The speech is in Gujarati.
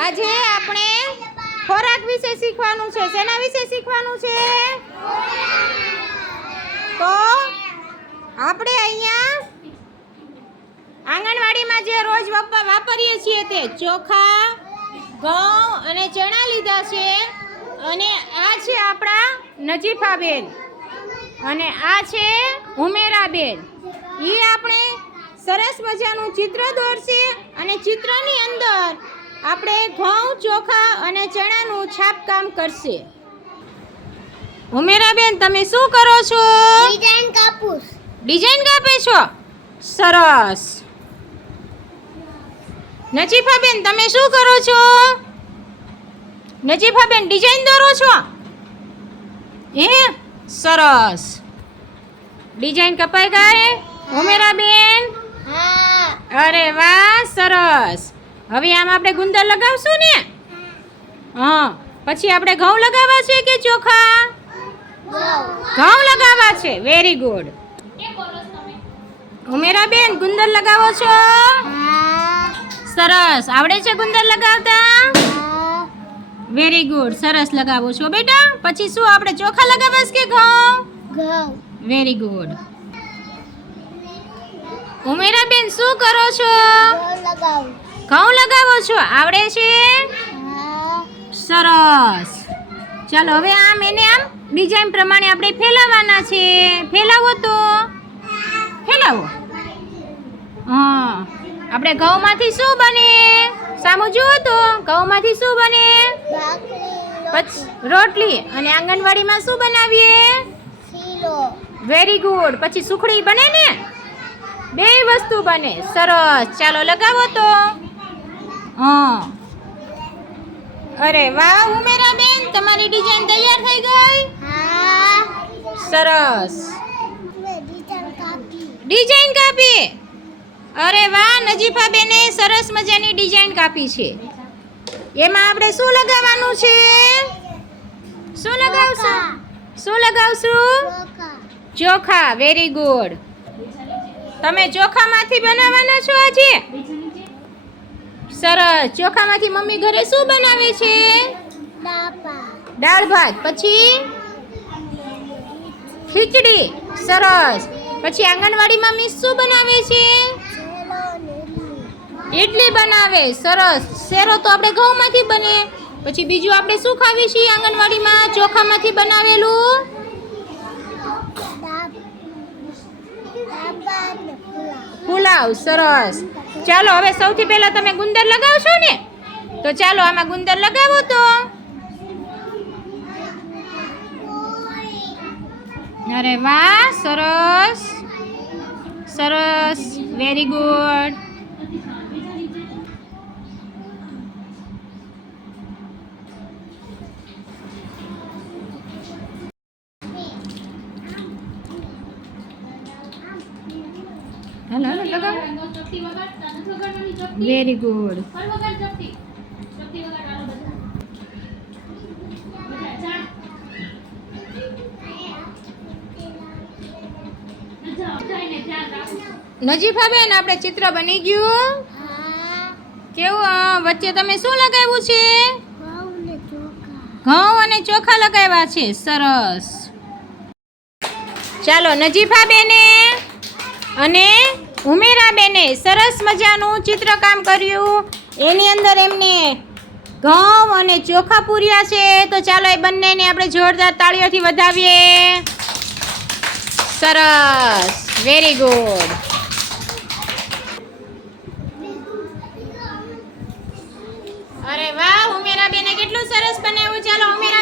આજે આપણે ખોરાક વિશે શીખવાનું છે. શેના વિશે શીખવાનું છે? તો આપણે અહીંયા આંગણવાડીમાં જે રોજ વાપરીએ છીએ તે ચોખા, ઘઉં અને ચણા લીધા છે. અને આ છે આપણા નજીફાબેન અને આ છે ઉમેરાબેન. એ આપણે સરસ મજાનું ચિત્ર દોરશે અને ચિત્રની અંદર આપણે ઘઉં, ચોખા અને ચણાનું છાપકામ કરશે. ઉમેરાબેન, તમે શું કરો છો? ડિઝાઇન કાપુસ. ડિઝાઇન કાપે છો? સરસ. નજીફાબેન, તમે શું કરો છો? નજીફાબેન, ડિઝાઇન દોરો છો? સરસ. ડિઝાઇન કપાઈ ગઈ? ઉમેરાબેન, હા. અરે વાહ, સરસ. હવે આમ આપણે ગુંદર લગાવશું ને? હા. પછી આપણે ઘઉં લગાવવા છે કે ચોખા? ઘઉં લગાવવા છે. Very good. ઉમેરાબેન, ગુંદર લગાવો છો? સરસ. આવડે છે ગુંદર લગાવતા? Very good. સરસ લગાવો છો બેટા. પછી શું આપણે ચોખા લગાવવા છે કે ઘઉં? Very good. ઉમેરાબેન, શું કરો છો? ઘઉં લગાવો છો? આવડે છે? સરસ. ચાલો હવે આમ એને આમ ડિઝાઇન પ્રમાણે આપણે ફેલાવવાના છે. ફેલાવો તો ફેલાવો. હા. આપણે ઘઉંમાંથી શું બને? સામું જુઓ તો ઘઉંમાંથી શું બને? પછી રોટલી. અને આંગણવાડીમાં શું બનાવીએ? Very good. પછી સુખડી બને ને? બે વસ્તુ બને. સરસ. ચાલો લગાવો તો. હા. અરે વાહ ઉમેરાબેન, તમારી ડિઝાઇન તૈયાર થઈ ગઈ? સરસ. ડિઝાઇન કાપી? અરે વાહ, નજીફાબેને સરસ મજાની ડિઝાઇન કાપી છે. એમાં આપણે શું લગાવવાનું છે? શું લગાવશું? શું લગાવશું? ચોખા. Very good. તમે ચોખામાંથી બનાવવાના છો આજે? સરસ. ચોખામાંથી મમ્મી ઘરે શું બનાવે છે? દાળ ભાત. પછી ખીચડી. સરસ. પછી આંગણવાડીમાં મિસ શું બનાવે છે? ઇડલી બનાવે. સરસ. શેરો તો આપણે ઘઉંમાંથી બને. પછી બીજું આપણે શું ખાવી છીએ આંગણવાડીમાં ચોખામાંથી બનાવેલું? પુલાવ. સરસ. ચાલો હવે સૌથી પહેલા તમે ગુંદર લગાવશો ને? તો ચાલો આમાં ગુંદર લગાવો તો. અરે વાહ, સરસ સરસ. Very good. હાલો હાલો લગાવો. Very good. નજીફાબેન, આપણે ચિત્ર બની ગયું. કેવું? વચ્ચે તમે શું લગાવ્યું છે? ઘઉં અને ચોખા લગાવ્યા છે. સરસ. ચાલો નજીફાબેને અને ઉમેરાબેને સરસ મજાનું ચિત્રકામ કર્યું. એની અંદર એમને ઘઉં અને ચોખા પૂર્યા છે. તો ચાલો એ બંનેને આપણે જોરદાર તાળીઓથી વધાવીએ. સરસ. Very good. અરે વાહ, ઉમેરાબેને કેટલું સરસ બનાવ્યું. ચાલો ઉમેરા